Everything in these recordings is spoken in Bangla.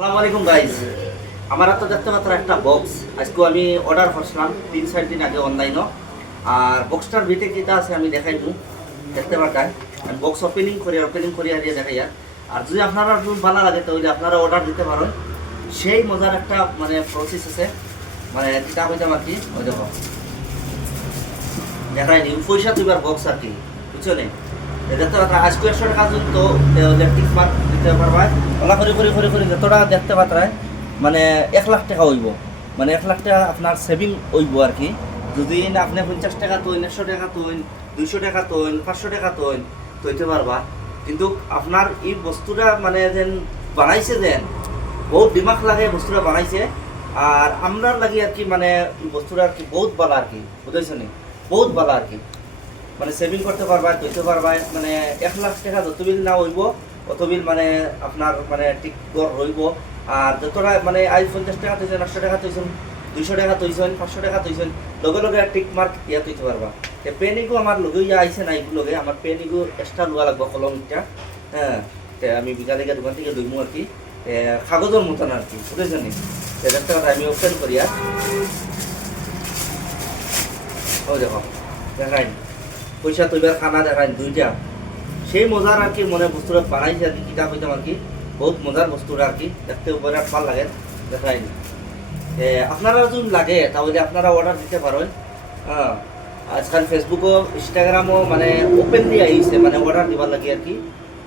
আসসালামু আলাইকুম গাইস, আমার হাতে দেখতে মাত্র একটা বক্স আজকে আমি অর্ডার করছিলাম 3-4 দিন আগে অনলাইনে। আর বক্সটার ভিতরে কিটা আছে আমি দেখাইবো, দেখতে পারতাম। আমি বক্স ওপেনিং করি আর দেখাইয়া। আর যদি আপনারা ভালো লাগে তাহলে আপনারা অর্ডার দিতে পারেন। সেই মজার একটা মানে প্রসেস আছে, মানে কিতা কইতাম আর কি, ওই দেখো দেখাইনি পয়সা তুইবার বক্স আর কি, বুঝছো নি? দেখতে পাত্রা আজকে 100 টাকা তো ইলেকট্রিক মার্ক দিতে পারবা। ওলা করে যতটা দেখতে পাত্রায় মানে 1 লাখ টাকা হইব, মানে 1 লাখ টাকা আপনার সেভিং হইব আর কি। যদি আপনি 50 টাকা তৈন, 100 টাকা তৈন, 200 টাকা তৈন, 500 টাকা তৈন তৈতে পারবা। কিন্তু আপনার এই বস্তুটা মানে যেন বানাইছে, যেন বহুত দিমাগ লাগে বস্তুটা বানাইছে। আর আমরার লাগি আর কি মানে বস্তুটা আর কি বহুত ভালো আর কি, বুঝাইছো নি? বহুত ভালো আর কি, মানে সেভিং করতে পারবা, ধরতে পারবা। মানে 1 লাখ টাকা যত বিল না হইব অত বিল মানে আপনার মানে ঠিক গড় রইব। আর যতটা মানে আজ 50 টাকা তৈছেন, 100 টাকা তৈছেন, 200 টাকা তৈছেন, 500 টাকা তৈছেন, লগে লগে টিক মার্ক ইয়া তৈতে পারবা। পেনিগো আমার লগে ইয়া আইছে না, এইগুলো লগে আমার পেনিগো এক্সট্রা লওয়া লাগবে কলমটা। হ্যাঁ, আমি বিকালে গিয়ে দোকান থেকে লইমু আর কি, কাগজের মতন আর কি, বুঝেছেন? একটা কথা আমি ওপেন করিয়া ও দেখো দেখাই পয়সা তৈবার খানা দেখায় দুইটা। সেই মজার আর কি মনে বস্তুটা বানাইছে আর কি, কিতাব হইতাম আর কি, বহুত মজার বস্তুটা আর কি, দেখতে বিরাট ভালো লাগে। দেখাইনি আপনারা যদি লাগে তাহলে আপনারা অর্ডার দিতে পারেন। হ্যাঁ, আজকাল ফেসবুকও ইনস্টাগ্রামও মানে ওপেনলি আইছে মানে অর্ডার দিবার লাগে আর কি,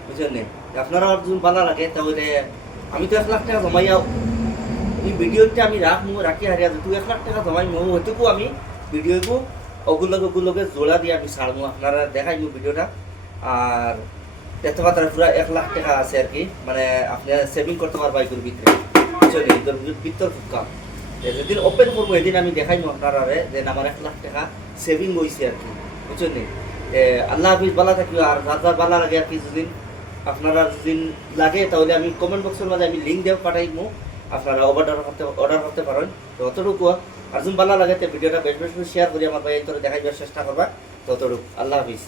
বুঝলেন? আপনারা যদি ভালো লাগে তাহলে আমি তো 1 লাখ টাকা জমাইয়া এই ভিডিওটা আমি রাখি হারিয়া তুই 1 লাখ টাকা জমাই হইতেকু আমি ভিডিওকু ওগুলোকে জোড়া দিয়ে আমি ছাড়বো, আপনারা দেখাইবো ভিডিওটা। আর দেখতে পাত্র পুরো 1 লাখ টাকা আছে আর কি, মানে আপনি সেভিং করতে পারবা এগুলোর ভিতরে, বুঝছেন? এগুলোর ভিতর কাম যেদিন ওপেন করবো এদিন আমি দেখাইবো আপনারা যে আমার 1 লাখ টাকা সেভিং হয়েছে আর কি, বুঝছেন? আল্লাহ হাফিজ, ভালো থাকিও। আর যার ভালো লাগে আর কি, যদি আপনারা যদি লাগে তাহলে আমি কমেন্ট বক্সের মাঝে আমি লিঙ্ক দিয়ে পাঠাইবো, আপনারা অর্ডার করতে পারেন। তো অতটুকু। আর যদি ভালো লাগে তো ভিডিওটা বেশ বেশ শেয়ার করি আমার ভাই দেখাইবার চেষ্টা করবা। ততটুকু। আল্লাহ হাফিজ।